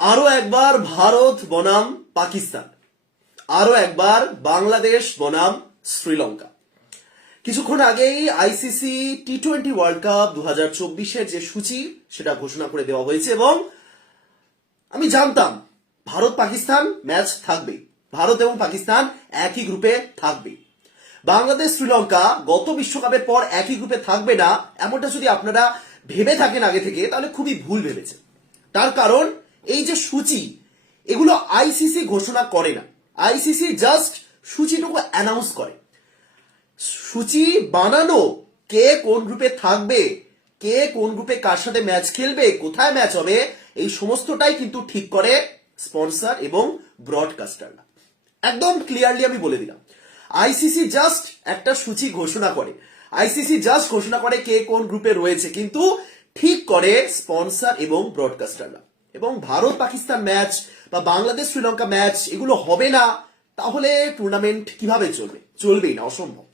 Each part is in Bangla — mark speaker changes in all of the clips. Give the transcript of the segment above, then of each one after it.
Speaker 1: আরও একবার ভারত বনাম পাকিস্তান। আরও একবার বাংলাদেশ বনাম শ্রীলঙ্কা। কিছুক্ষণ আগেই ICC T twenty world cup দু হাজার চব্বিশের যে সূচি, সেটা ঘোষণা করে দেওয়া হয়েছে এবং আমি জানতাম, ভারত পাকিস্তান ম্যাচ থাকবে ভারত এবং পাকিস্তান একই গ্রুপে থাকবে বাংলাদেশ শ্রীলঙ্কা গত বিশ্বকাপের পর একই গ্রুপে থাকবে না, এমনটা যদি আপনারা ভেবে থাকেন আগে থেকে, তাহলে খুবই ভুল ভেবেছেন। তার কারণ এই যে সূচি, এগুলো আইসিসি ঘোষণা করে না। আইসিসি জাস্ট সূচিটুকু অ্যানাউন্স করে। সূচি বানানো, কে কোন গ্রুপে থাকবে, কে কোন গ্রুপে কার সাথে ম্যাচ খেলবে, কোথায় ম্যাচ হবে, এই সমস্তটাই কিন্তু ঠিক করে স্পন্সর এবং ব্রডকাস্টাররা একদম ক্লিয়ারলি আমি বলে দিলাম। আইসিসি জাস্ট একটা সূচি ঘোষণা করে। আইসিসি জাস্ট ঘোষণা করে কে কোন গ্রুপে রয়েছে, কিন্তু ঠিক করে স্পন্সর এবং ব্রডকাস্টাররা এবং ভারত পাকিস্তান ম্যাচ বা বাংলাদেশ শ্রীলঙ্কা ম্যাচ এগুলো হবে না, তাহলে টুর্নামেন্ট কীভাবে চলবে? চলবেই না, অসম্ভব।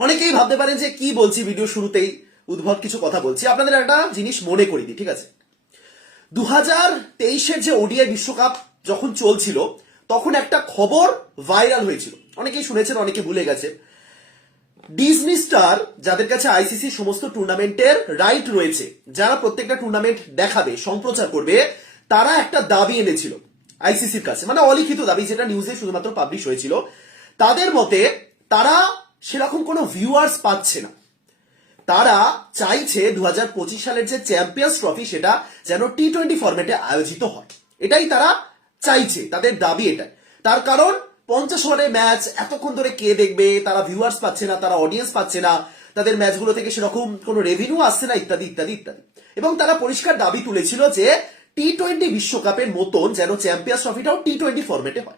Speaker 1: অনেকেই ভাবতে পারেন যে কি বলছি ভিডিও শুরুতেই, উদ্ভব কিছু কথা বলছি। আপনাদের একটা জিনিস মনে করি দিই, ঠিক আছে? দু হাজার তেইশের যে ওডিআই বিশ্বকাপ যখন চলছিল, তখন একটা খবর ভাইরাল হয়েছিল। অনেকেই শুনেছেন, অনেকে ভুলে গেছে ডিজনি স্টার যাদের কাছে আইসিসি সমস্ত টুর্নামেন্টের রাইট রয়েছে, যারা প্রত্যেকটা টুর্নামেন্ট দেখাবে, সম্প্রচার করবে, তারা একটা দাবি এনেছিল আইসিসির কাছে। মানে অলিখিত দাবি যেটা নিউজে শুধুমাত্র পাবলিশ হয়েছিল। তাদের মতে তারা সেরকম কোনো ভিউয়ার্স পাচ্ছে না। তারা চাইছে দু হাজার পঁচিশ সালের যে চ্যাম্পিয়ন্স ট্রফি সেটা যেন টি টোয়েন্টি ফরম্যাটে আয়োজিত হয়। এটাই তারা চাইছে, তাদের দাবি এটাই। তার কারণ পঞ্চাশ ওভারের ম্যাচ এতক্ষণ ধরে কে দেখবে? তারা ভিউয়ার্স পাচ্ছে না, তারা অডিয়েন্স পাচ্ছে না। তাদের ম্যাচগুলো থেকে সেরকম কোনো রেভিনিউ আসছে না, ইত্যাদি ইত্যাদি ইত্যাদি। এবং তারা পরিষ্কার দাবি তুলেছিল যে টি টোয়েন্টি বিশ্বকাপের মতন যেন চ্যাম্পিয়ন্স ট্রফিটাও টি টোয়েন্টি ফরম্যাটে হয়।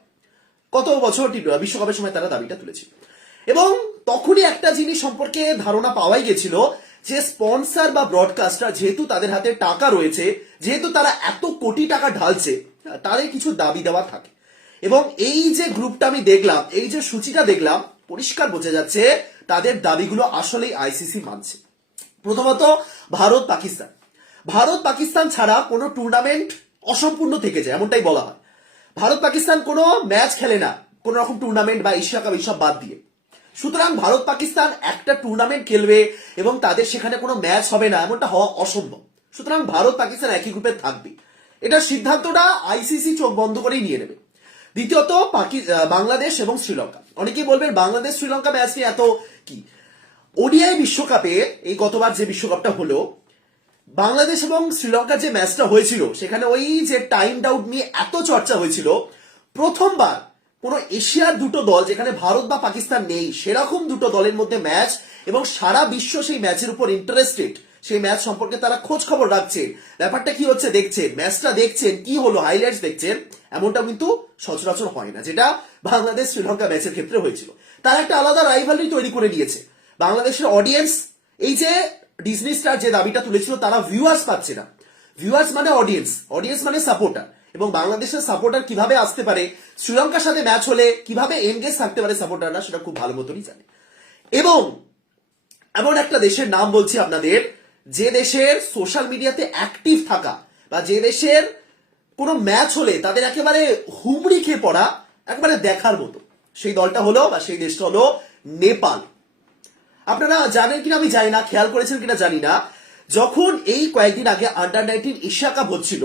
Speaker 1: কত বছর বিশ্বকাপের সময় তারা দাবিটা তুলেছিল। এবং তখনই একটা জিনিস সম্পর্কে ধারণা পাওয়াই গেছিল যে স্পন্সর বা ব্রডকাস্টার যেহেতু তাদের হাতে টাকা রয়েছে, যেহেতু তারা এত কোটি টাকা ঢালছে, তাদের কিছু দাবি দেওয়া থাকে। এবং এই যে গ্রুপটা আমি দেখলাম, এই যে সূচিটা দেখলাম, পরিষ্কার বোঝা যাচ্ছে তাদের দাবিগুলো আসলেই আইসিসি মানছে। প্রথমত, ভারত পাকিস্তান। ভারত পাকিস্তান ছাড়া কোনো টুর্নামেন্ট অসম্পূর্ণ থেকে যায়, এমনটাই বলা হয়। ভারত পাকিস্তান কোনো ম্যাচ খেলে না, কোন রকম টুর্নামেন্ট বা এশিয়া কাপ এইসব বাদ দিয়ে। সুতরাং ভারত পাকিস্তান একটা টুর্নামেন্ট খেলবে এবং তাদের সেখানে কোনো ম্যাচ হবে না, এমনটা হওয়া অসম্ভব। সুতরাং ভারত পাকিস্তান একই গ্রুপে থাকবে। এটা সিদ্ধান্তটা আইসিসি চোখ বন্ধ করেই নিয়ে নেবে। দ্বিতীয়ত পাকি বাংলাদেশ এবং শ্রীলঙ্কা। অনেকেই বলবেন, বাংলাদেশ, শ্রীলঙ্কা ম্যাচ নিয়ে এত কি? ওডিআই বিশ্বকাপে, এই গতবার যে বিশ্বকাপটা হলো, বাংলাদেশ এবং শ্রীলঙ্কার যে ম্যাচটা হয়েছিল, সেখানে ওই যে টাইম ডাউট নিয়ে এত চর্চা হয়েছিল, প্রথমবার কোন এশিয়ার দুটো দল, যেখানে ভারত বা পাকিস্তান নেই, সেরকম দুটো দলের মধ্যে ম্যাচ এবং সারা বিশ্ব সেই ম্যাচের উপর ইন্টারেস্টেড সেই ম্যাচ সম্পর্কে তারা খোঁজ খবর রাখছে। ব্যাপারটা কি হচ্ছে দেখছেন ম্যাচটা দেখছেন, কি হলো হাইলাইটস দেখছেন, এমনটা কিন্তু সচরাচর হয় না, যেটা বাংলাদেশ শ্রীলঙ্কা ম্যাচের ক্ষেত্রে হয়েছিল। তারা একটা আলাদা রাইভালি তৈরি করে নিয়েছে। বাংলাদেশের অডিয়েন্স এই যে ডিজনি স্টার যে দাবিটা তুলেছিল, তারা ভিউয়ার্স পাচ্ছে না। ভিউয়ার্স মানে অডিয়েন্স অডিয়েন্স মানে সাপোর্টার এবং বাংলাদেশের সাপোর্টার কীভাবে আসতে পারে, শ্রীলঙ্কার সাথে ম্যাচ হলে কীভাবে এনগেজ থাকতে পারে সাপোর্টাররা সেটা খুব ভালো মতনই জানে। এবং এমন একটা দেশের নাম বলছি আপনাদের যে দেশের সোশ্যাল মিডিয়াতে অ্যাক্টিভ থাকা বা যে দেশের কোনো ম্যাচ হলে তাদের একেবারে হুমড়ি খেয়ে পড়া একেবারে দেখার মতো। সেই দলটা হলো বা সেই দেশটা হলো নেপাল। আপনারা জানেন কিনা আমি জানি না, খেয়াল করেছেন কিনা জানি না। যখন এই কয়েকদিন আগে আন্ডার নাইনটিন এশিয়া কাপ হচ্ছিল,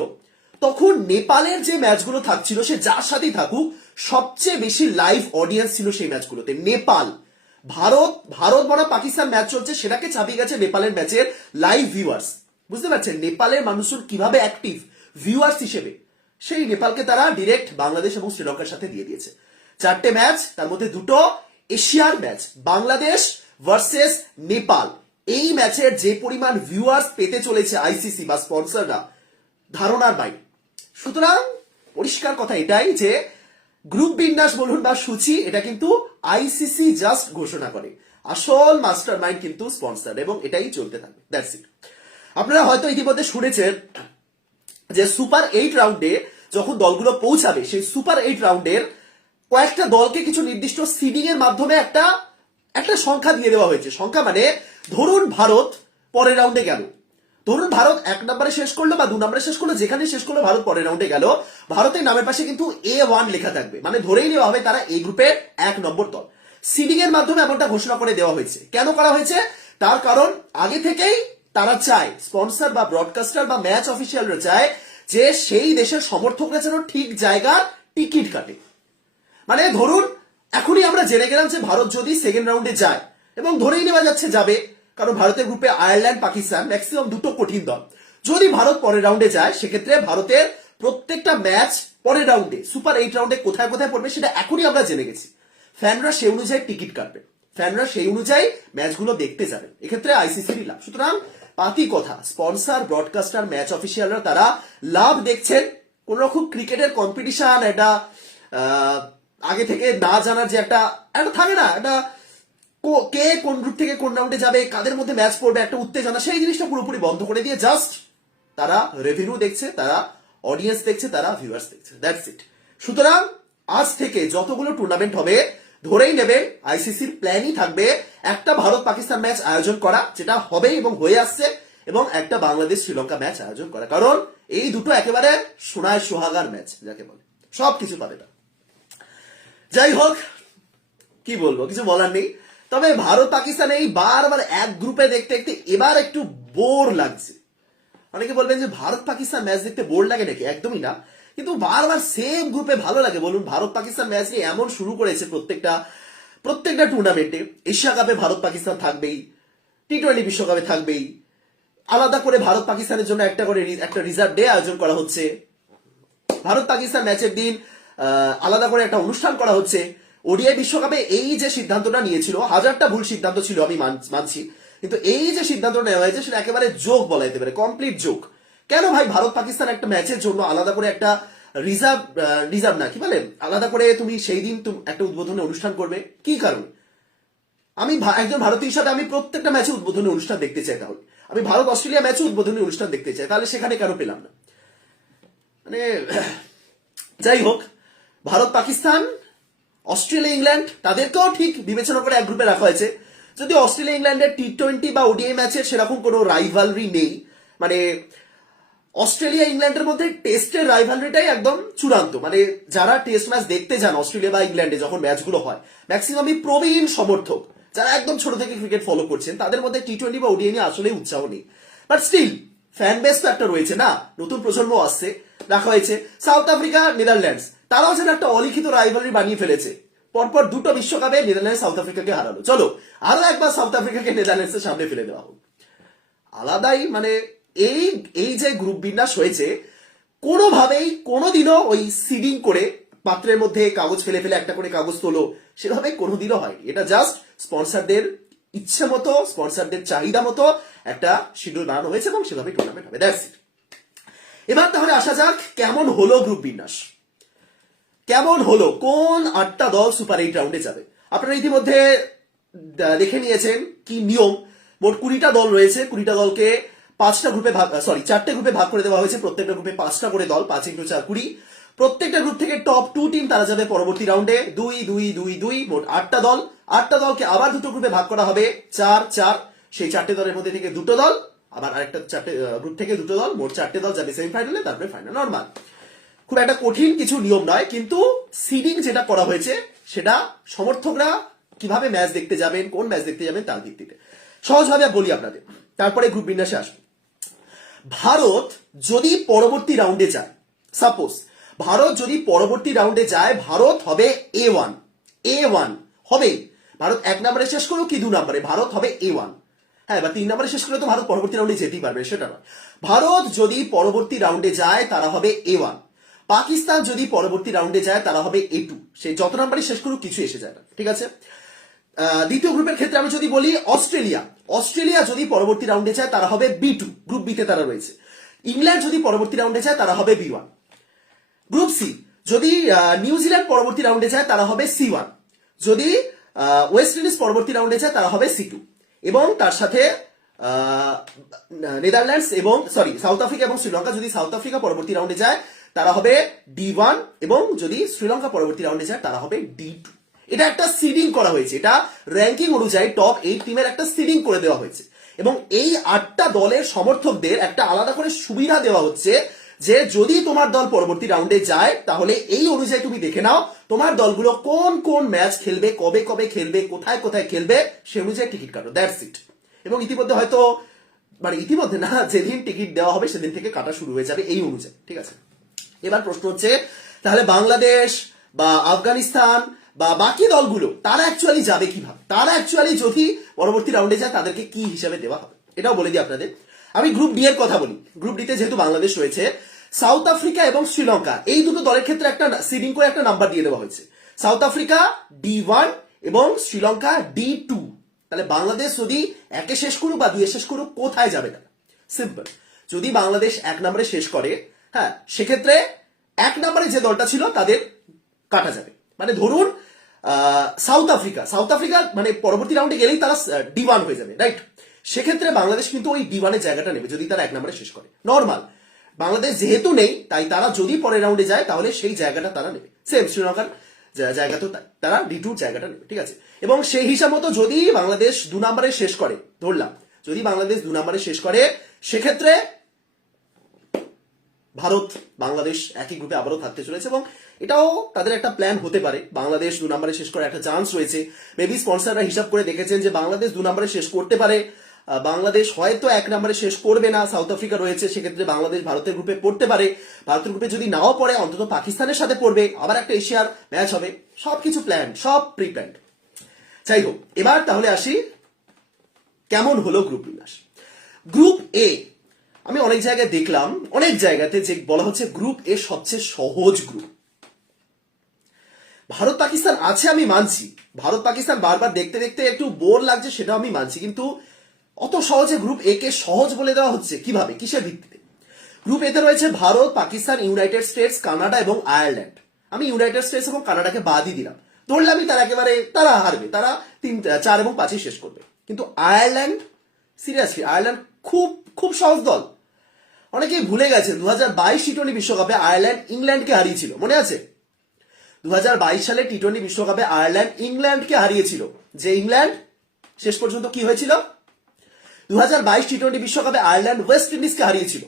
Speaker 1: তখন নেপালের যে ম্যাচগুলো থাকছিল, সে যার সাথেই থাকুক, সবচেয়ে বেশি লাইভ অডিয়েন্স ছিল সেই ম্যাচগুলোতে নেপাল। ভারত ভারত বনাম পাকিস্তান ম্যাচ চলছে, সেটাকে চাপিয়ে গেছে নেপালের ম্যাচের লাইভ ভিউয়ার্স বুঝতে পারছেন? নেপালের মানুষজন কীভাবে অ্যাক্টিভ ভিউয়ার্স হিসেবে, সেই নেপালকে তারা ডিরেক্ট বাংলাদেশ এবং শ্রীলঙ্কার সাথে দিয়ে দিয়েছে। চারটে ম্যাচ তার মধ্যে দুটো এশিয়ার ম্যাচ বাংলাদেশ ভার্সেস নেপাল। এই ম্যাচের যে পরিমাণ ভিউয়ার্স পেতে চলেছে আইসিসি বা স্পন্সররা ধারণার বাইরে। সুতরাং, পরিষ্কার কথা এটাই যে গ্রুপ বিন্যাস বলুন বা সূচি, এটা কিন্তু আইসিসি জাস্ট ঘোষণা করে। আসল মাস্টার মাইন্ড কিন্তু স্পন্সর এবং এটাই চলতে থাকবে। দ্যাটস ইট আপনারা হয়তো ইতিমধ্যে শুনেছেন যে সুপার এইট রাউন্ডে যখন দলগুলো পৌঁছাবে, সেই সুপার এইট রাউন্ডের কয়েকটা দলকে কিছু নির্দিষ্ট সিডিং এর মাধ্যমে একটা একটা সংখ্যা দিয়ে দেওয়া হয়েছে। সংখ্যা মানে ধরুন ভারত পরের রাউন্ডে গেল। ধরুন ভারত এক নম্বরে শেষ করল বা দু নম্বরে শেষ করল যেখানে শেষ করল ভারত পরের রাউন্ডে গেল। ভারতের নামের পাশে কিন্তু এ ওয়ান লেখা থাকবে। মানে ধরেই নেওয়া হবে তারা এই গ্রুপের এক নম্বর দল। সিডিং এর মাধ্যমে এমনটা ঘোষণা করে দেওয়া হয়েছে। কেন করা হয়েছে? তার কারণ আগে থেকেই তারা চায় স্পন্সর বা ব্রডকাস্টার বা ম্যাচ অফিসিয়ালরা চায় যে সেই দেশের সমর্থকরা যেন ঠিক জায়গার টিকিট কাটে। মানে ধরুন, এখনই আমরা জেনে গেলাম যে ভারত যদি সেকেন্ড রাউন্ডে যায় এবং ধরেই নেওয়া যাচ্ছে যাবে কারণ ভারতের গ্রুপে আয়ারল্যান্ড পাকিস্তান ম্যাক্সিমাম দুটো কঠিন দল। যদি ভারত পরের রাউন্ডে যায়, সেক্ষেত্রে ভারতের প্রত্যেকটা ম্যাচ পরের রাউন্ডে সুপার এইট রাউন্ডে কোথায় কোথায় পড়বে সেটা এখনই আমরা জেনে গেছি। ফ্যানরা সেই অনুযায়ী টিকিট কাটবে। ফ্যানরা সেই অনুযায়ী ম্যাচগুলো দেখতে যাবে। এক্ষেত্রে আইসিসির লাভ। সুতরাং পাতি কথা স্পন্সর ব্রডকাস্টার ম্যাচ অফিসিয়ালরা তারা লাভ দেখছেন। কোন রকম ক্রিকেটের কম্পিটিশন এটা আগে থেকে না জানার যে একটা একটা থাকে না, একটা কো- কোন গ্রুপ থেকে কোন রাউন্ডে যাবে, কাদের মধ্যে ম্যাচ পড়বে, একটা উত্তেজনা, সেই জিনিসটা পুরোপুরি বন্ধ করে দিয়ে জাস্ট তারা রেভিনিউ দেখছে, তারা অডিয়েন্স দেখছে, তারা ভিউয়ার্স দেখছে। দ্যাটস ইট সুতরাং আজ থেকে যতগুলো টুর্নামেন্ট হবে, ধরেই নেবে আইসিসির প্ল্যানই থাকবে একটা ভারত পাকিস্তান ম্যাচ আয়োজন করা, যেটা হবে এবং হয়ে আসছে, এবং একটা বাংলাদেশ শ্রীলঙ্কা ম্যাচ আয়োজন করা। কারণ এই দুটো একেবারে সোনায় সোহাগার ম্যাচ যাকে বলে। সব কিছু পাবে না যাই হোক, কি বলব, কিছু বলার নেই। তবে ভারত পাকিস্তান এই বারবার এক গ্রুপে দেখতে দেখতে এবার একটু বোর লাগছে। অনেকে বলবেন যে ভারত পাকিস্তান ম্যাচ দেখতে বোর লাগে নাকি? একদমই না। কিন্তু বারবার সেম গ্রুপে ভালো লাগে। বলুন, ভারত পাকিস্তান ম্যাচ নিয়ে এমন শুরু করেছে প্রত্যেকটা প্রত্যেকটা টুর্নামেন্টে এশিয়া কাপে ভারত পাকিস্তান থাকবেই টি টোয়েন্টি বিশ্বকাপে থাকবেই। আলাদা করে ভারত পাকিস্তানের জন্য একটা করে একটা রিজার্ভ ডে আয়োজন করা হচ্ছে। ভারত পাকিস্তান ম্যাচের দিন আলাদা করে একটা অনুষ্ঠান করা হচ্ছে। ওডিআই বিশ্বকাপে এই যে সিদ্ধান্তটা নিয়েছিল, হাজারটা ভুল সিদ্ধান্ত ছিল আমি মান- মানছি, কিন্তু এই যে সিদ্ধান্তটা নেওয়া হয়েছে সেটা একেবারে যোগ বলা যেতে পারে কমপ্লিট যোগ। কেন ভাই ভারত পাকিস্তান একটা ম্যাচের জন্য আলাদা করে একটা রিজার্ভ রিজার্ভ না, কি বলে? আলাদা করে তুমি সেই দিন একটা উদ্বোধনী অনুষ্ঠান করবে, কি কারণ? আমি একজন ভারতীয় হিসাবে আমি প্রত্যেকটা ম্যাচে উদ্বোধনী অনুষ্ঠান দেখতে চাই তাহলে। আমি ভারত অস্ট্রেলিয়া ম্যাচে উদ্বোধনী অনুষ্ঠান দেখতে চাই, তাহলে সেখানে কেন পেলাম না? মানে যাই হোক ভারত পাকিস্তান অস্ট্রেলিয়া, ইংল্যান্ড, তাদেরকেও ঠিক বিবেচনা করে এক গ্রুপে রাখা হয়েছে। যদি অস্ট্রেলিয়া, ইংল্যান্ডের টি টোয়েন্টি বা ওডিআই ম্যাচের সেরকম কোনো রাইভালরি নেই মানে অস্ট্রেলিয়া, ইংল্যান্ডের মধ্যে টেস্টের রাইভালরিটাই একদম চূড়ান্ত। মানে যারা টেস্ট ম্যাচ দেখতে যান অস্ট্রেলিয়া বা ইংল্যান্ডে যখন ম্যাচগুলো হয় ম্যাক্সিমামই প্রবীণ সমর্থক, যারা একদম ছোট থেকে ক্রিকেট ফলো করছেন, তাদের মধ্যে টি টোয়েন্টি বা ওডিআই নিয়ে আসলে উৎসাহ নেই। বাট স্টিল ফ্যান বেস তো একটা রয়েছে না? নতুন প্রজন্ম আসছে, রাখা হয়েছে। সাউথ আফ্রিকা নেদারল্যান্ডস তারাও যেন একটা অলিখিত রাইভালরি বানিয়ে ফেলেছে। পরপর দুটো বিশ্বকাপে নেদারল্যান্ড সাউথ আফ্রিকাকে হারালো। চলো, আরও একবার সাউথ আফ্রিকাকে নেদারল্যান্ডসের সামনে ফেলে দেওয়া হোক। আলাদাই মানে এই এই যে গ্রুপ বিন্যাস হয়েছে, কোনোভাবেই কোনোদিনও ওই সিডিং করে পাত্রের মধ্যে কাগজ ফেলে ফেলে একটা করে কাগজ তোলো সেভাবে কোনোদিনও হয়নি। এটা জাস্ট স্পন্সরদের ইচ্ছে মতো স্পন্সরদের চাহিদা মতো একটা শিডিউল বানানো হয়েছে এবং সেভাবে টুর্নামেন্ট হবে। দ্যাটস এবার তাহলে আসা যাক কেমন হলো গ্রুপ বিন্যাস। কেমন হলো? কোন আটটা দল সুপার এইট রাউন্ডে যাবে? আপনারা ইতিমধ্যে দেখে নিয়েছেন কি নিয়ম। মোট কুড়িটা দল রয়েছে, কুড়িটা দলকে পাঁচটা গ্রুপে ভাগ সরি চারটে গ্রুপে ভাগ করে দেওয়া হয়েছে, প্রত্যেকটা গ্রুপে পাঁচটা করে দল, পাঁচ ইন্টু চার কুড়ি। প্রত্যেকটা গ্রুপ থেকে টপ টু টিম তারা যাবে পরবর্তী রাউন্ডে দুই দুই দুই দুই, মোট আটটা দল। আটটা দলকে আবার দুটো গ্রুপে ভাগ করা হবে, চার চার। সেই চারটে দলের মধ্যে থেকে দুটো দল, আবার আরেকটা চারটে গ্রুপ থেকে দুটো দল, মোট চারটে দল যাবে সেমিফাইনালে তারপরে ফাইনাল নর্মাল খুব একটা কঠিন কিছু নিয়ম নয়, কিন্তু সিডিং যেটা করা হয়েছে, সেটা সমর্থকরা কীভাবে ম্যাচ দেখতে যাবেন, কোন ম্যাচ দেখতে যাবেন তার ভিত্তিতে সহজভাবে বলি আপনাদের। তারপরে গ্রুপ বিন্যাসে আসব। ভারত যদি পরবর্তী রাউন্ডে যায় সাপোজ ভারত যদি পরবর্তী রাউন্ডে যায়, ভারত হবে এ ওয়ান এ ওয়ান হবে। ভারত এক নম্বরে শেষ করো কি দু নম্বরে? ভারত হবে এ ওয়ান হ্যাঁ এবার তিন নম্বরে শেষ করলে তো ভারত পরবর্তী রাউন্ডে যেতেই পারবে, সেটা নয়। ভারত যদি পরবর্তী রাউন্ডে যায়, তারা হবে এ ওয়ান পাকিস্তান যদি পরবর্তী রাউন্ডে যায়, তারা হবে এ টু সে যত নম্বরে শেষ করুক কিছু এসে যায় না। ঠিক আছে? দ্বিতীয় গ্রুপের ক্ষেত্রে আমি যদি বলি, অস্ট্রেলিয়া। অস্ট্রেলিয়া যদি পরবর্তী রাউন্ডে যায়, তারা হবে বি টু গ্রুপ বিতে তারা রয়েছে। ইংল্যান্ড যদি পরবর্তী রাউন্ডে যায়, তারা হবে বি ওয়ান গ্রুপ সি যদি নিউজিল্যান্ড পরবর্তী রাউন্ডে যায়, তারা হবে সি ওয়ান যদি ওয়েস্ট ইন্ডিজ পরবর্তী রাউন্ডে যায়, তারা হবে সি টু এবং তার সাথে নেদারল্যান্ডস এবং সরি সাউথ আফ্রিকা এবং শ্রীলঙ্কা যদি সাউথ আফ্রিকা পরবর্তী রাউন্ডে যায় তারা হবে ডি ওয়ান এবং যদি শ্রীলঙ্কা পরবর্তী রাউন্ডে যায়, তারা হবে ডি টু। এটা একটা সিডিং করা হয়েছে। এটা র্যাঙ্কিং অনুযায়ী টপ এইট টিমের একটা সিডিং করে দেওয়া হয়েছে। এবং এই আটটা দলের সমর্থকদের একটা আলাদা করে সুবিধা দেওয়া হচ্ছে যে, যদি তোমার দল পরবর্তী রাউন্ডে যায়, তাহলে এই অনুযায়ী তুমি দেখে নাও তোমার দলগুলো কোন কোন ম্যাচ খেলবে, কবে কবে খেলবে, কোথায় কোথায় খেলবে, সে অনুযায়ী টিকিট কাটো। দ্যাটস ইট এবং ইতিমধ্যে হয়তো মানে ইতিমধ্যে না, যেদিন টিকিট দেওয়া হবে, সেদিন থেকে কাটা শুরু হয়ে যাবে এই অনুযায়ী। ঠিক আছে? এবার প্রশ্ন হচ্ছে, তাহলে বাংলাদেশ বা আফগানিস্তান বা বাকি দলগুলো, তারা অ্যাকচুয়ালি যাবে কীভাবে? তারা অ্যাকচুয়ালি যদি পরবর্তী রাউন্ডে যায়, তাদেরকে কি হিসাবে দেওয়া হবে? এটাও বলে দিই আপনাদের। আমি গ্রুপ ডি এর কথা বলি। গ্রুপ ডিতে যেহেতু বাংলাদেশ রয়েছে সাউথ আফ্রিকা এবং শ্রীলঙ্কা এই দুটো দলের ক্ষেত্রে একটা সিডিং করে একটা নাম্বার দিয়ে দেওয়া হয়েছে। সাউথ আফ্রিকা ডি ওয়ান এবং শ্রীলঙ্কা ডি টু তাহলে বাংলাদেশ যদি একে শেষ করুক বা দুয়ে শেষ করুক, কোথায় যাবে না সিম্পল যদি বাংলাদেশ এক নম্বরে শেষ করে হ্যাঁ সেক্ষেত্রে এক নম্বরে যে দলটা ছিল তাদের কাটা যাবে। মানে ধরুন সাউথ আফ্রিকা। সাউথ আফ্রিকা মানে পরবর্তী রাউন্ডে গেলেই তারা ডি ওয়ান হয়ে যাবে রাইট সেক্ষেত্রে বাংলাদেশ কিন্তু ওই ডি ওয়ানের জায়গাটা নেবে যদি তারা এক নম্বরে শেষ করে। নর্মাল বাংলাদেশ যেহেতু নেই, তাই তারা যদি পরের রাউন্ডে যায়, তাহলে সেই জায়গাটা তারা নেবে। সেম শ্রীলঙ্কার জায়গা তো তারা ডি টুর জায়গাটা নেবে, ঠিক আছে? এবং সেই হিসাব মতো যদি বাংলাদেশ দু নম্বরে শেষ করে, ধরলাম, যদি বাংলাদেশ দু নম্বরে শেষ করে, সেক্ষেত্রে ভারত, বাংলাদেশ একই গ্রুপে আবারও থাকতে চলেছে এবং এটাও তাদের একটা প্ল্যান হতে পারে। বাংলাদেশ দু নম্বরে শেষ করার একটা চান্স রয়েছে। মেবি স্পন্সররা হিসাব করে দেখেছেন যে বাংলাদেশ দু নম্বরে শেষ করতে পারে। বাংলাদেশ হয়তো এক নম্বরে শেষ করবে না সাউথ আফ্রিকা রয়েছে, সেক্ষেত্রে বাংলাদেশ ভারতের গ্রুপে পড়তে পারে। ভারতের গ্রুপে যদি নাও পড়ে, অন্তত পাকিস্তানের সাথে পড়বে। আবার একটা এশিয়ার ম্যাচ হবে। সবকিছু প্ল্যান সব প্রি প্ল্যান্ড যাই হোক, এবার তাহলে আসি কেমন হলো গ্রুপ বিন্যাস। গ্রুপ এ আমি অনেক জায়গায় দেখলাম, অনেক জায়গাতে যে বলা হচ্ছে গ্রুপ এ সবচেয়ে সহজ গ্রুপ ভারত, পাকিস্তান আছে আমি মানছি। ভারত, পাকিস্তান বারবার দেখতে দেখতে একটু বোর লাগছে সেটা আমি মানছি। কিন্তু অত সহজে গ্রুপ এ কে সহজ বলে দেওয়া হচ্ছে কীভাবে? কিসের ভিত্তিতে? গ্রুপ এতে রয়েছে Bharat, Pakistan United States Canada এবং আয়ারল্যান্ড। আমি ইউনাইটেড স্টেটস এবং কানাডাকে বাদই দিলাম। ধরলামই তারা একেবারে, তারা হারবে, তারা তিন, চার এবং পাঁচই শেষ করবে। কিন্তু আয়ারল্যান্ড সিরিয়াসলি আয়ারল্যান্ড খুব খুব সহজ দল। অনেকেই ভুলে গেছে দু হাজার বাইশ টি বিশ্বকাপে আয়ারল্যান্ড ইংল্যান্ডকে হারিয়েছিল। মনে আছে? দু হাজার বাইশ সালে টি টোয়েন্টি বিশ্বকাপে আয়ারল্যান্ড ইংল্যান্ডকে হারিয়েছিল। যে ইংল্যান্ড? শেষ পর্যন্ত কি হয়েছিল? দু হাজার বাইশ টি টোয়েন্টি বিশ্বকাপে আয়ারল্যান্ড ওয়েস্ট ইন্ডিজকে হারিয়েছিল।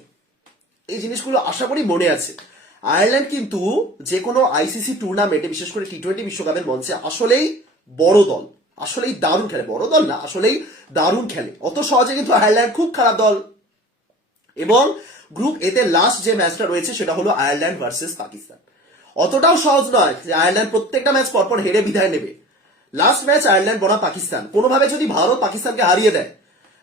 Speaker 1: এই জিনিসগুলো আশা করি মনে আছে। আয়ারল্যান্ড কিন্তু যে কোনো আইসিসি টুর্নামেন্টে, বিশেষ করে টি টোয়েন্টি বিশ্বকাপের মঞ্চে, আসলেই বড় দল। আসলেই দারুণ খেলে। বড় দল না, আসলেই দারুণ খেলে। অত সহজে কিন্তু আয়ারল্যান্ড খুব খারাপ দল। এবং গ্রুপ এতে লাস্ট যে ম্যাচটা রয়েছে সেটা হলো আয়ারল্যান্ড ভার্সেস পাকিস্তান। অতটাও সহজ নয় যে আয়ারল্যান্ড প্রত্যেকটা ম্যাচ পরপর হেরে বিদায় নেবে। লাস্ট ম্যাচ আয়ারল্যান্ড বনাম পাকিস্তান। কোনোভাবে যদি ভারত পাকিস্তানকে হারিয়ে দেয়,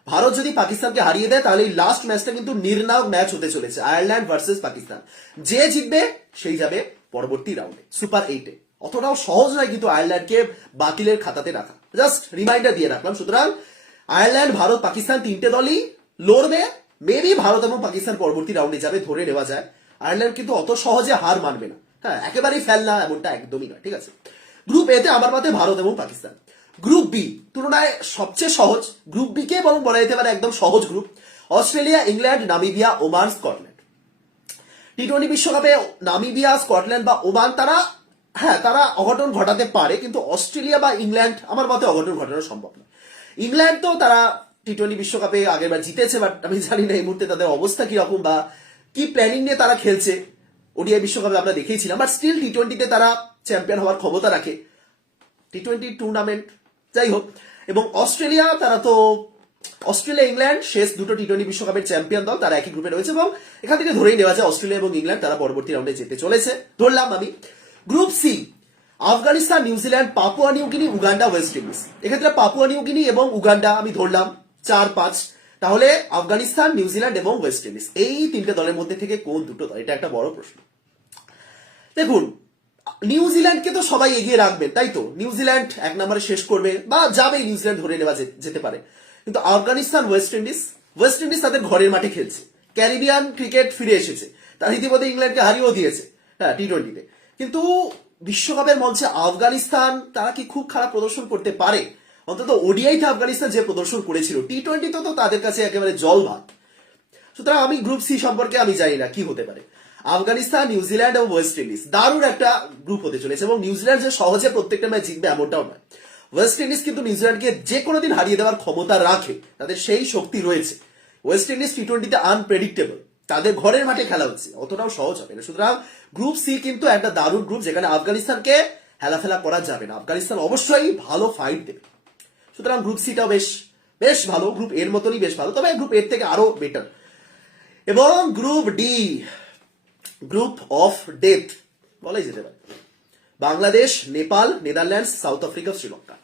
Speaker 1: ভারত যদি পাকিস্তানকে হারিয়ে দেয়, তাহলে এই লাস্ট ম্যাচটা কিন্তু নির্ণায়ক ম্যাচ হতে চলেছে, আয়ারল্যান্ড ভার্সেস পাকিস্তান। যে জিতবে, সেই যাবে পরবর্তী রাউন্ডে সুপার এইটে অতটাও সহজ নয় কিন্তু আয়ারল্যান্ডকে বাতিলের খাতাতে রাখা। জাস্ট রিমাইন্ডার দিয়ে রাখলাম, সুতরাং আয়ারল্যান্ড, ভারত, পাকিস্তান তিনটে দলই লড়বে মেবি ভারত এবং পাকিস্তান পরবর্তী রাউন্ডে যাবে ধরে নেওয়া যায়। আয়ারল্যান্ড কিন্তু অত সহজে হার মানবে না। হ্যাঁ একেবারেই ফেলনা এমনটা একদমই নয়, ঠিক আছে? গ্রুপ এতে আমার মতে ভারত এবং পাকিস্তান। গ্রুপ বি তুলনায় সবচেয়ে সহজ। গ্রুপ বি কে বরং বলা যেতে পারে একদম সহজ group Australia, England, Namibia, Oman, Scotland. T twenty বিশ্বকাপে নামিবিয়া, স্কটল্যান্ড বা ওমান তারা হ্যাঁ তারা অঘটন ঘটাতে পারে, কিন্তু অস্ট্রেলিয়া বা ইংল্যান্ড আমার মতে অঘটন ঘটানো সম্ভব না ইংল্যান্ড তো তারা টি টোয়েন্টি বিশ্বকাপে আগেরবার জিতেছে বাট আমি জানি না এই মুহূর্তে তাদের অবস্থা কীরকম বা কি প্ল্যানিং নিয়ে তারা খেলছে। ওডিআই বিশ্বকাপে আমরা দেখেইছিলাম বাট স্টিল টি টোয়েন্টিতে তারা চ্যাম্পিয়ন হওয়ার ক্ষমতা রাখে। টি টোয়েন্টি টুর্নামেন্ট যাই হোক, এবং অস্ট্রেলিয়া, তারা তো অস্ট্রেলিয়া, ইংল্যান্ড, শেষ দুটো টি টোয়েন্টি বিশ্বকাপের চ্যাম্পিয়ন দল, তারা একই গ্রুপে রয়েছে, এবং এখান থেকে ধরেই নেওয়া যায়, অস্ট্রেলিয়া এবং ইংল্যান্ড তারা পরবর্তী রাউন্ডে যেতে চলেছে। ধরলাম আমি। Group C Afghanistan, New Zealand, Papua New Guinea, Uganda, West Indies. এক্ষেত্রে পাপুয়া নিউগিনি এবং উগান্ডা আমি ধরলাম। চার পাঁচ তাহলে আফগানিস্তান নিউজিল্যান্ড এবং ওয়েস্ট ইন্ডিজ, এই তিনটে দলের মধ্যে থেকে কোন দুটো দল? এটা একটা বড় প্রশ্ন। দেখুন নিউজিল্যান্ডকে তো সবাই এগিয়ে রাখবেন তাই তো? নিউজিল্যান্ড এক নম্বরে শেষ করবে বা যাবে নিউজিল্যান্ড ধরে নেওয়া যেতে পারে। কিন্তু Afghanistan, West Indies West Indies তাদের ঘরের মাঠে খেলছে। ক্যারিবিয়ান ক্রিকেট ফিরে এসেছে। তারা ইতিমধ্যে ইংল্যান্ডকে হারিয়েও দিয়েছে। হ্যাঁ টি টোয়েন্টিতে কিন্তু বিশ্বকাপের মঞ্চে আফগানিস্তান, তারা কি খুব খারাপ প্রদর্শন করতে পারে? অন্তত ওডিআইতে আফগানিস্তান যে প্রদর্শন করেছিল টি টোয়েন্টিতে তো তাদের কাছে একেবারে জল ভাত সুতরাং আমি গ্রুপ সি সম্পর্কে আমি জানি না, কি হতে পারে। আফগানিস্তান নিউজিল্যান্ড এবং ওয়েস্ট ইন্ডিজ, দারুণ একটা গ্রুপ হতে চলেছে এবং নিউজিল্যান্ড যে সহজে প্রত্যেকটা ম্যাচ জিতবে এমনটাও নয়। ওয়েস্ট ইন্ডিজ কিন্তু নিউজিল্যান্ডকে যে কোনো দিন হারিয়ে দেওয়ার ক্ষমতা রাখে, তাদের সেই শক্তি রয়েছে। ওয়েস্ট ইন্ডিজ টি টোয়েন্টিতে আনপ্রেডিক্টেবল তাদের ঘরের মাঠে খেলা হচ্ছে, অতটাও সহজ হবে না। সুতরাং গ্রুপ সি কিন্তু একটা দারুণ গ্রুপ, যেখানে আফগানিস্তানকে হেলাফেলা করা যাবে না। আফগানিস্তান অবশ্যই ভালো ফাইট দেবে। সুতরাং গ্রুপ সিটাও বেশ বেশ ভালো গ্রুপ এর মতনই বেশ ভালো, তবে গ্রুপ এর থেকে আরও বেটার এবং group D group of death বলাই যেতে পারে। Bangladesh, Nepal, Netherlands, South Africa, Sri Lanka.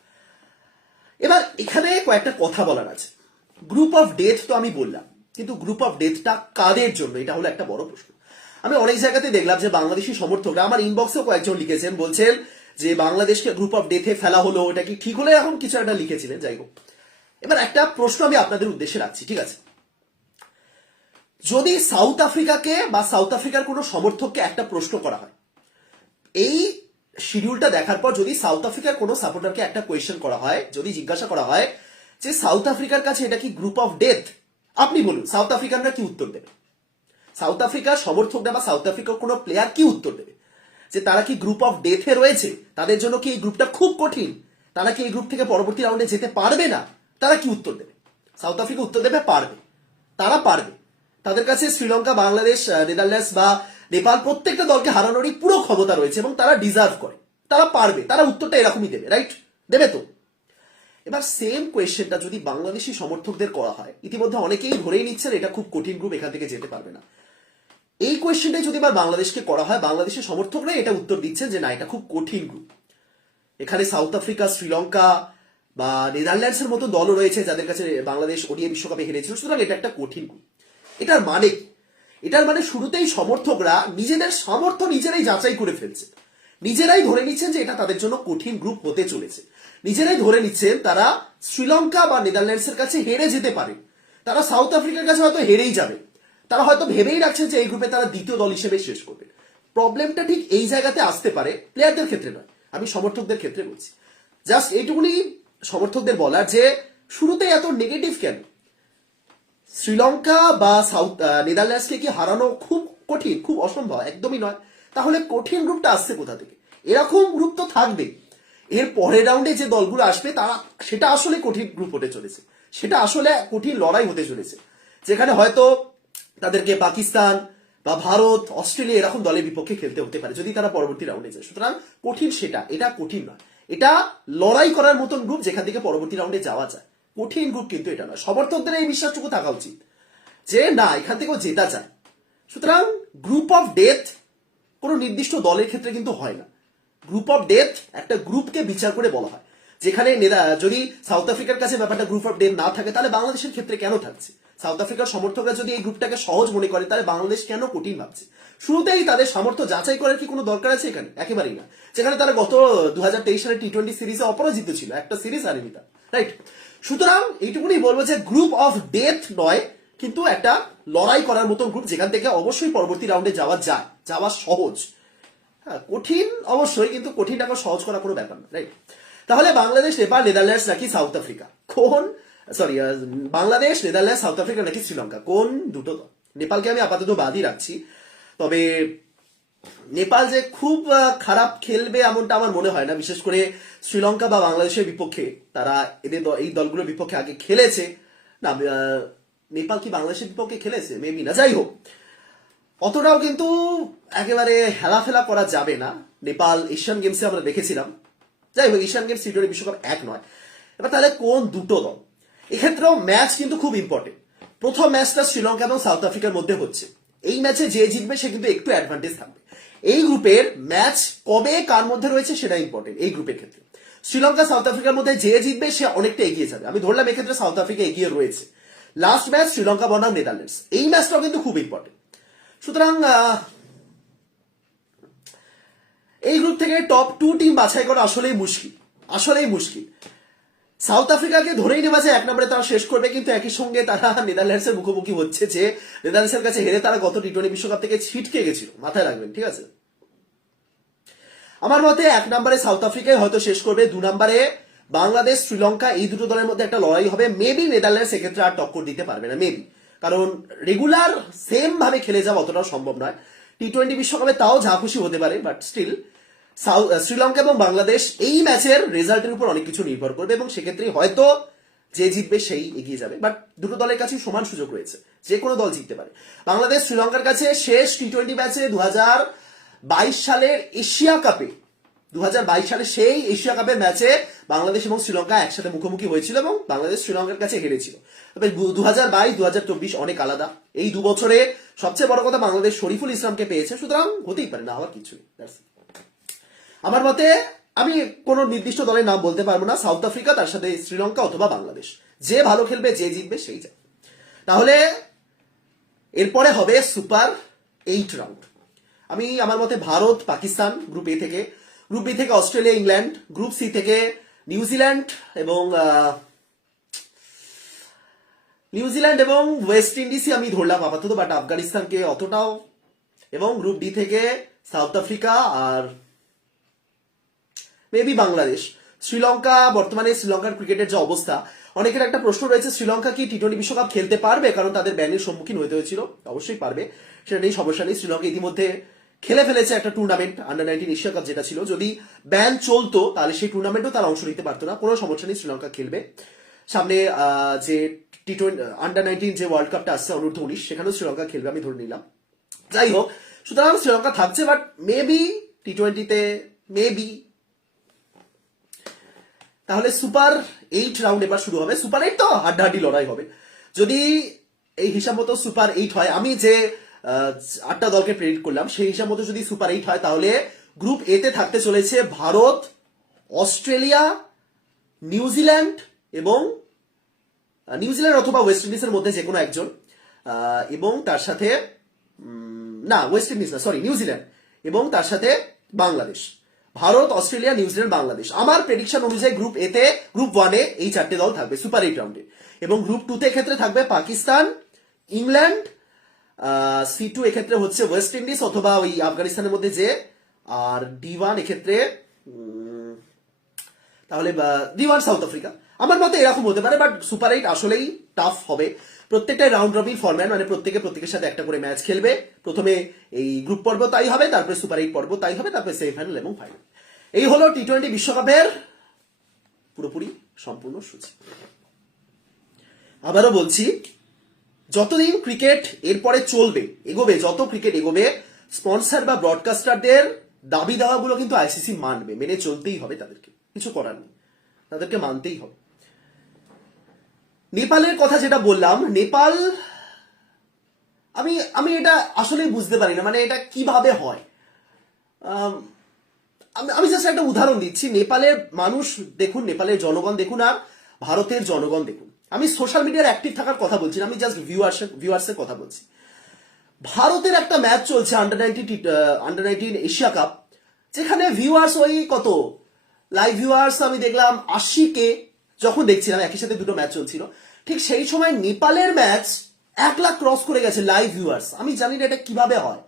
Speaker 1: এবার এখানে কয়েকটা কথা বলার আছে। গ্রুপ অফ ডেথ তো আমি বললাম, কিন্তু গ্রুপ অফ ডেথটা কাদের জন্য? এটা হলো একটা বড় প্রশ্ন। আমি অনেক জায়গাতে দেখলাম যে বাংলাদেশি সমর্থকরা আমার ইনবক্সেও কয়েকজন লিখেছেন, বলছেন যে বাংলাদেশকে গ্রুপ অফ ডেথে ফেলা হলো এটা কি ঠিক হলে? এখন কিছু একটা লিখেছিলেন, যাই হোক। এবার একটা প্রশ্ন আমি আপনাদের উদ্দেশ্যে রাখছি, ঠিক আছে? যদি সাউথ আফ্রিকাকে বা সাউথ আফ্রিকার কোনো সমর্থককে একটা প্রশ্ন করা হয়, এই শিডিউলটা দেখার পর যদি সাউথ আফ্রিকার কোনো সাপোর্টারকে একটা কোয়েশ্চেন করা হয়, যদি জিজ্ঞাসা করা হয় যে সাউথ আফ্রিকার কাছে এটা কি গ্রুপ অফ ডেথ আপনি বলুন, সাউথ আফ্রিকানরা কি উত্তর দেবে? সাউথ আফ্রিকার সমর্থকরা বা সাউথ আফ্রিকার কোনো প্লেয়ার কি উত্তর দেবে? যে তারা কি গ্রুপ অফ ডেথে রয়েছে? তাদের জন্য কি এই গ্রুপটা খুব কঠিন? তারা কি এই গ্রুপ থেকে পরবর্তী রাউন্ডে যেতে পারবে না? তারা কি উত্তর দেবে? সাউথ আফ্রিকা উত্তর দেবে পারবে। তারা পারবে। তাদের কাছে শ্রীলঙ্কা, বাংলাদেশ নেদারল্যান্ডস বা নেপাল প্রত্যেকটা দলকে হারানোরই পুরো ক্ষমতা রয়েছে এবং তারা ডিজার্ভ করে। তারা পারবে। তারা উত্তরটা এরকমই দেবে রাইট দেবে তো? এবার সেম কোয়েশ্চেনটা যদি বাংলাদেশি সমর্থকদের করা হয়, ইতিমধ্যে অনেকেই ধরেই নিচ্ছেন এটা খুব কঠিন গ্রুপ এখান থেকে যেতে পারবে না। এই কোয়েশ্চেনটাই যদি এবার বাংলাদেশকে করা হয়, বাংলাদেশের সমর্থকরা এটা উত্তর দিচ্ছেন যে না, এটা খুব কঠিন গ্রুপ এখানে সাউথ আফ্রিকা শ্রীলঙ্কা বা নেদারল্যান্ডস এর মতো দলও রয়েছে যাদের কাছে বাংলাদেশ ওডিয়া বিশ্বকাপে হেরেছিল। সুতরাং এটা একটা কঠিন গ্রুপ এটার মানে এটার মানে শুরুতেই সমর্থকরা নিজেদের সামর্থ্য নিজেরাই যাচাই করে ফেলছে। নিজেরাই ধরে নিচ্ছেন যে এটা তাদের জন্য কঠিন গ্রুপ হতে চলেছে। নিজেরাই ধরে নিচ্ছেন তারা শ্রীলঙ্কা বা নেদারল্যান্ডস এর কাছে হেরে যেতে পারে। তারা সাউথ আফ্রিকার কাছে হয়তো হেরেই যাবে। তারা হয়তো ভেবেই রাখছেন যে এই গ্রুপে তারা দ্বিতীয় দল হিসেবে শেষ করবে। প্রবলেমটা ঠিক এই জায়গাতে আসতে পারে প্লেয়ারদের ক্ষেত্রে নয়। আমি সমর্থকদের ক্ষেত্রে বলছি। জাস্ট এইটুকুনি সমর্থকদের বলার যে, শুরুতে এত নেগেটিভ কেন? শ্রীলঙ্কা বা সাউথ নেদারল্যান্ডসকে কি হারানো খুব কঠিন, খুব অসম্ভব, একদমই নয়। তাহলে কঠিন গ্রুপটা আসছে কোথা থেকে? এরকম গ্রুপ তো থাকবে। এর পরের রাউন্ডে যে দলগুলো আসবে, তারা, সেটা আসলে কঠিন গ্রুপ হতে চলেছে। সেটা আসলে কঠিন লড়াই হতে চলেছে। যেখানে হয়তো তাদেরকে পাকিস্তান বা ভারত, অস্ট্রেলিয়া এরকম দলের বিপক্ষে খেলতে হতে পারে, যদি তারা পরবর্তী রাউন্ডে যায়। সুতরাং কঠিন সেটা, এটা কঠিন নয়। এটা লড়াই করার মতন গ্রুপ যেখান থেকে পরবর্তী রাউন্ডে যাওয়া যায়। কঠিন গ্রুপ কিন্তু এটা নয়। সমর্থকদের এই বিশ্বাসটুকু থাকা উচিত যে, না, এখান থেকেও জেতা যায়। সুতরাং গ্রুপ অফ ডেথ কোনো নির্দিষ্ট দলের ক্ষেত্রে কিন্তু হয় না। গ্রুপ অফ ডেথ একটা গ্রুপকে বিচার করে বলা হয়। যেখানে যদি সাউথ আফ্রিকার কাছে ব্যাপারটা গ্রুপ অফ ডেথ না থাকে, তাহলে বাংলাদেশের ক্ষেত্রে কেন থাকছে? সাউথ আফ্রিকার সমর্থকরা যদি এই গ্রুপটাকে সহজ মনে করে, তাহলে বাংলাদেশ কেন কঠিন ভাবছে? শুরুতেই তাদের সামর্থ্য যাচাই করার কি কোনো দরকার আছে এখানে? একেবারেই না। যেখানে তারা গত দু হাজার তেইশ সালে টি টোয়েন্টি সিরিজে অপরাজিত ছিল, একটা সিরিজ হারেনি তারা রাইট সুতরাং এইটুকুনি বলব যে গ্রুপ অফ ডেথ নয়, কিন্তু একটা লড়াই করার মতো গ্রুপ যেখান থেকে অবশ্যই পরবর্তী রাউন্ডে যাওয়া যায়, যাওয়া সহজ। হ্যাঁ কঠিন অবশ্যই, কিন্তু কঠিন আবার সহজ করা কোনো ব্যাপার না রাইট তাহলে বাংলাদেশ, নেপাল, নেদারল্যান্ডস নাকি সাউথ আফ্রিকা? কোন sorry Bangladesh Netherland South Africa নাকি শ্রীলঙ্কা কোন দুটো দল? নেপালকে আমি আপাতত বাদই রাখছি। তবে নেপাল যে খুব খারাপ খেলবে এমনটা আমার মনে হয় না। বিশেষ করে শ্রীলঙ্কা বা বাংলাদেশের বিপক্ষে তারা এদের এই দলগুলোর বিপক্ষে আগে খেলেছে। না নেপাল কি বাংলাদেশের বিপক্ষে খেলেছে? মেবি না। যাই হোক, অতটাও কিন্তু একেবারে হেলাফেলা করা যাবে না। নেপাল এশিয়ান গেমসে আমরা দেখেছিলাম। যাই হোক, এশিয়ান গেমস টি টোয়েন্টি বিশ্বকাপ এক নয়। এবার তাহলে কোন দুটো দল? এক্ষেত্রেও ম্যাচ কিন্তু খুব ইম্পর্টেন্ট প্রথম ম্যাচটা শ্রীলঙ্কা এবং সাউথ আফ্রিকার মধ্যে হচ্ছে। এই ম্যাচে যে জিতবে, সে কিন্তু একটু অ্যাডভান্টেজ থাকবে। এই গ্রুপের ম্যাচ কবে, কার মধ্যে রয়েছে, সেটা ইম্পর্টেন্ট এই গ্রুপের ক্ষেত্রে। শ্রীলঙ্কা সাউথ আফ্রিকার মধ্যে যে জিতবে, সে অনেকটা এগিয়ে যাবে। আমি ধরলাম, এক্ষেত্রে সাউথ আফ্রিকা এগিয়ে রয়েছে। লাস্ট ম্যাচ শ্রীলঙ্কা বনাম নেদারল্যান্ডস। এই ম্যাচটাও কিন্তু খুব ইম্পর্টেন্ট সুতরাং এই গ্রুপ থেকে টপ টু টিম বাছাই করা আসলেই মুশকিল। আসলেই মুশকিল। সাউথ আফ্রিকাকে ধরেই নেওয়া যায় এক নম্বরে তারা শেষ করবে, কিন্তু একই সঙ্গে তারা নেদারল্যান্ডসের মুখোমুখি হচ্ছে যে নেদারল্যান্ডসের কাছে হেরে তারা গত টি টোয়েন্টি বিশ্বকাপ থেকে ছিটকে গেছিল। মাথায় রাখবেন, ঠিক আছে? আমার মতে এক নম্বরে সাউথ আফ্রিকায় হয়তো শেষ করবে, দু নম্বরে বাংলাদেশ, শ্রীলঙ্কা এই দুটো দলের মধ্যে একটা লড়াই হবে। মেবি নেদারল্যান্ড সেক্ষেত্রে আর টক্কর দিতে পারবে না মেবি কারণ রেগুলার সেম ভাবে খেলে যাওয়া অতটাও সম্ভব নয়। টি টোয়েন্টি বিশ্বকাপে তাও যা খুশি হতে পারে বাট স্টিল শ্রীলঙ্কা এবং বাংলাদেশ এই ম্যাচের রেজাল্টের উপর অনেক কিছু নির্ভর করবে এবং সেক্ষেত্রে হয়তো যে জিতবে সেই এগিয়ে যাবে। বাট দুটো দলের কাছে সমান সুযোগ রয়েছে। যে কোনো দল জিততে পারে। বাংলাদেশ শ্রীলঙ্কার কাছে শেষ টি টোয়েন্টি ম্যাচে দু বাইশ সালের এশিয়া কাপে দু সালে সেই এশিয়া কাপের ম্যাচে বাংলাদেশ এবং শ্রীলঙ্কা একসাথে মুখোমুখি হয়েছিল এবং বাংলাদেশ শ্রীলঙ্কার কাছে হেরেছিল। তবে দু হাজার বাইশ দু হাজার চব্বিশ অনেক আলাদা। এই দু বছরে সবচেয়ে বড় কথা বাংলাদেশ শরীফুল ইসলামকে পেয়েছে, সুতরাং হতেই পারে, না হওয়ার কিছুই. আমার মতে, আমি কোনো নির্দিষ্ট দলের নাম বলতে পারব না, সাউথ আফ্রিকা, তার সাথে শ্রীলঙ্কা অথবা বাংলাদেশ। যে ভালো খেলবে, যে জিতবে, সেই যাবে তাহলে, এরপরে হবে সুপার এইট রাউন্ড। আমি আমার মতে ভারত, পাকিস্তান, গ্রুপ এ থেকে, গ্রুপ বি থেকে অস্ট্রেলিয়া, ইংল্যান্ড, গ্রুপ সি থেকে নিউজিল্যান্ড এবং নিউজিল্যান্ড এবং ওয়েস্ট ইন্ডিজই আমি ধরলাম আপাতত, বাট আফগানিস্তানকে অতটাও এবং গ্রুপ ডি থেকে সাউথ আফ্রিকা আর মেবি বাংলাদেশ শ্রীলঙ্কা বর্তমানে শ্রীলঙ্কার ক্রিকেটের যে অবস্থা, অনেকের একটা প্রশ্ন রয়েছে শ্রীলঙ্কা কি টি টোয়েন্টি বিশ্বকাপ খেলতে পারবে? কারণ তাদের ব্যানের সম্মুখীন হতে হয়েছিল। অবশ্যই পারবে। সেটা নেই, সমস্যা নেই। শ্রীলঙ্কা ইতিমধ্যে খেলে ফেলেছে একটা tournament under nineteen Asia cup যেটা ছিল। যদি ব্যান চলতো, তাহলে সেই টুর্নামেন্টও তারা অংশ নিতে পারতো না। কোনো সমস্যা নেই শ্রীলঙ্কা খেলবে। সামনে যে টি টোয়েন্টি আন্ডার নাইনটিন যে ওয়ার্ল্ড কাপটা আসছে, অনূর্ধ্ব উনিশ, সেখানেও শ্রীলঙ্কা খেলবে, আমি ধরে নিলাম। যাই হোক, সুতরাং শ্রীলঙ্কা থাকছে বাট মেবি টি টোয়েন্টিতে মেবি তাহলে সুপার এইট রাউন্ড এবার শুরু হবে। সুপার এইট তো হাড্ডাহাড্ডি লড়াই হবে। যদি এই হিসাব মতো সুপার এইট হয়, আমি যে আটটা দলকে প্রেরিট করলাম, সেই হিসাব মতো যদি সুপার এইট হয়, তাহলে গ্রুপ এ তে থাকতে চলেছে ভারত, অস্ট্রেলিয়া নিউজিল্যান্ড এবং নিউজিল্যান্ড অথবা ওয়েস্ট ইন্ডিজের মধ্যে যে কোনো একজন এবং তার সাথে না, ওয়েস্ট ইন্ডিজ না সরি নিউজিল্যান্ড এবং তার সাথে Bangladesh. Bharat, Australia New Zealand Bangladesh. আমার প্রেডিকশন অনুযায়ী গ্রুপ এ তে গ্রুপ ওয়ানে এই চারটে দল থাকবে সুপার এইট রাউন্ডে এবং গ্রুপ টু তে ক্ষেত্রে থাকবে পাকিস্তান, ইংল্যান্ড সি টু এক্ষেত্রে হচ্ছে ওয়েস্ট ইন্ডিজ অথবা ওই আফগানিস্তানের মধ্যে যে, আর ডি ওয়ান এক্ষেত্রে তাহলে ডি ওয়ান সাউথ আফ্রিকা আমার মতে এরকম হতে পারে বাট সুপার এইট আসলেই টাফ হবে। প্রত্যেকটাই রাউন্ড রবিন ফরম্যাট মানে প্রত্যেকে প্রত্যেকের সাথে একটা করে ম্যাচ খেলবে। প্রথমে এই গ্রুপ পর্ব তাই হবে, তারপরে সুপার এইট পর্ব তাই হবে, তারপরে সেমিফাইনাল এবং ফাইনাল এই হলো টি টোয়েন্টি বিশ্বকাপের পুরোপুরি সম্পূর্ণ সূচি। আবারও বলছি, যতদিন ক্রিকেট এরপরে চলবে, এগোবে, যত ক্রিকেট এগোবে, স্পন্সর বা ব্রডকাস্টারদের দাবি দাওয়াগুলো কিন্তু আইসিসি মানবে, মেনে চলতেই হবে তাদেরকে। কিছু করার নেই, তাদেরকে মানতেই হবে। নেপালের কথা যেটা বললাম, নেপাল, আমি আমি এটা আসলে বুঝতে পারি না মানে এটা কীভাবে হয়? আম, জাস্ট একটা উদাহরণ দিচ্ছি। নেপালের মানুষ দেখুন নেপালের জনগণ দেখুন আর ভারতের জনগণ দেখুন। আমি সোশ্যাল মিডিয়ার অ্যাক্টিভ থাকার কথা বলছি আমি জাস্ট ভিউয়ার্সের ভিউয়ার্সের কথা বলছি। ভারতের একটা ম্যাচ চলছে under nineteen under nineteen Asia cup যেখানে ভিউয়ার্স ওই কত? লাইভ ভিউয়ার্স আমি দেখলাম আশি কে যখন দেখছিলাম একই সাথে দুটো ম্যাচ চলছিল। ঠিক সেই সময় নেপালের ম্যাচ এক লাখ ক্রস করে গেছে লাইভ ভিউয়ার্স আমি জানি না এটা কীভাবে হয়।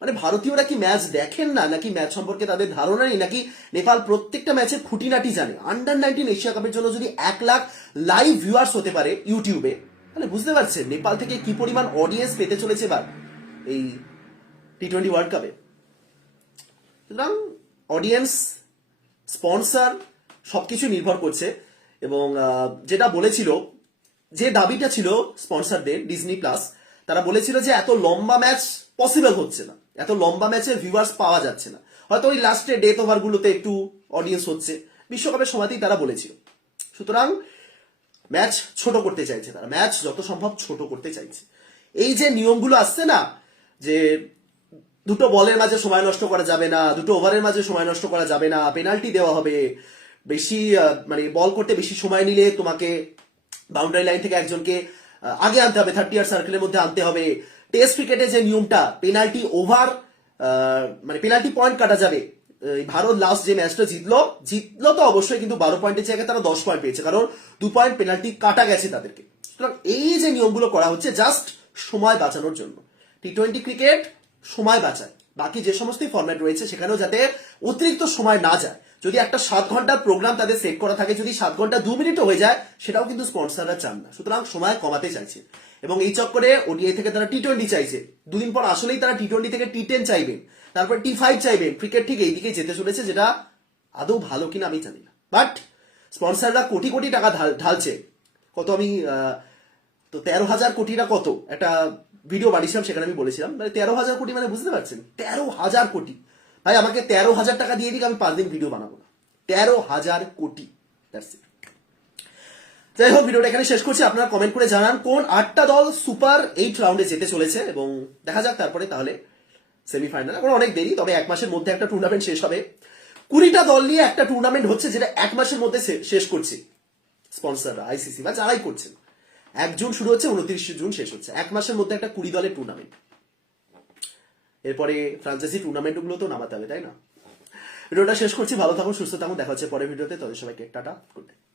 Speaker 1: মানে ভারতীয়রা কি ম্যাচ দেখেন না? নাকি ম্যাচ সম্পর্কে তাদের ধারণা নেই? নাকি নেপাল প্রত্যেকটা ম্যাচের খুঁটিনাটি জানে? আন্ডার নাইনটিন এশিয়া কাপের জন্য যদি এক লাখ লাইভ ভিউয়ার্স হতে পারে ইউটিউবে, তাহলে বুঝতে পারছেন নেপাল থেকে কি পরিমাণ অডিয়েন্স পেতে চলেছে এবার এই টি টোয়েন্টি ওয়ার্ল্ড কাপে সুতরাং অডিয়েন্স স্পন্সর সবকিছু নির্ভর করছে এবং যেটা বলেছিল, যে দাবিটা ছিল স্পন্সরদের ডিজনি প্লাস তারা বলেছিল যে এত লম্বা ম্যাচ পসিবল হচ্ছে না। এত লম্বা ম্যাচের ভিউয়ার্স পাওয়া যাচ্ছে না। হয়তো ওই লাস্টে ডেথ ওভারগুলোতে একটু অডিয়েন্স হচ্ছে। বিশ্বকাপের সময়তেই তারা বলেছিল। সুতরাং ম্যাচ ছোট করতে চাইছে তারা। ম্যাচ যত সম্ভব ছোট করতে চাইছে। এই যে নিয়মগুলো আসছে না, যে দুটো বলের মাঝে সময় নষ্ট করা যাবে না, দুটো ওভারের মাঝে সময় নষ্ট করা যাবে না পেনাল্টি দেওয়া হবে, বেশি মানে বল করতে বেশি সময় নিলে তোমাকে বাউন্ডারি লাইন থেকে একজনকে আগে আনতে হবে। থার্টি ইয়ার সার্কেলের মধ্যে আনতে হবে। টেস্ট ক্রিকেটে যে নিয়মটা পেনাল্টি ওভার মানে পেনাল্টি পয়েন্ট কাটা যাবে। ভারত লাস্ট যে ম্যাচটা জিতলো জিতলো তো অবশ্যই, কিন্তু বারো পয়েন্টের জায়গায় তারা দশ পয়েন্ট পেয়েছে, কারণ দু পয়েন্ট পেনাল্টি কাটা গেছে তাদেরকে। সুতরাং এই যে নিয়মগুলো করা হচ্ছে জাস্ট সময় বাঁচানোর জন্য। টি টোয়েন্টি ক্রিকেট সময় বাঁচায়। বাকি যে সমস্ত ফরম্যাট রয়েছে, সেখানেও যাতে অতিরিক্ত সময় না যায়। যদি একটা সাত ঘণ্টার প্রোগ্রাম তাদের সেট করা থাকে, যদি সাত ঘণ্টা দু মিনিটও হয়ে যায়, সেটাও কিন্তু স্পন্সররা চান না। সুতরাং সময় কমাতে চাইছে। এবং এই চক্করে ওডিআই থেকে তারা টি টোয়েন্টি চাইছে। দুদিন পর আসলেই তারা টি টোয়েন্টি থেকে টি টেন চাইবেন। তারপর টি ফাইভ চাইবে ক্রিকেট ঠিক এইদিকে যেতে চলেছে, যেটা আদৌ ভালো কিনা আমি জানি না। বাট স্পন্সররা কোটি কোটি টাকা ঢাল- ঢালছে। কত আমি তো তেরো হাজার কোটিটা কত? একটা ভিডিও বানিয়েছিলাম, সেখানে আমি বলেছিলাম। মানে তেরো হাজার কোটি মানে বুঝতে পারছেন? তেরো হাজার কোটি। ভাই, আমাকে তেরো হাজার টাকা দিয়ে দিক, আমি পাঁচ দিন ভিডিও বানাবো। না তেরো হাজার কোটি. যাই হোক ভিডিওটা এখানে শেষ করছি। আপনারা কমেন্ট করে জানান কোন আটটা দল সুপার এইট রাউন্ডে যেতে চলেছে এবং দেখা যাক তারপরে তাহলে সেমিফাইনাল এখন অনেক দেরি, তবে এক মাসের মধ্যে একটা টুর্নামেন্ট শেষ হবে। কুড়িটা দল নিয়ে একটা টুর্নামেন্ট হচ্ছে যেটা এক মাসের মধ্যে শেষ করছে। স্পন্সররা আইসিসি বা যারাই করছেন। এক জুন শুরু হচ্ছে, উনত্রিশে জুন শেষ হচ্ছে। এক মাসের মধ্যে একটা কুড়ি দলের টুর্নামেন্ট এরপরে ফ্রান্সিসি টুর্নামেন্টগুলো তো নামাতে হবে, তাই না? ভিডিওটা শেষ করছি, ভালো থাকুন, সুস্থ থাকুন, দেখা হচ্ছে পরে ভিডিওতে তাদের সবাইকে টাটা গুড নাইট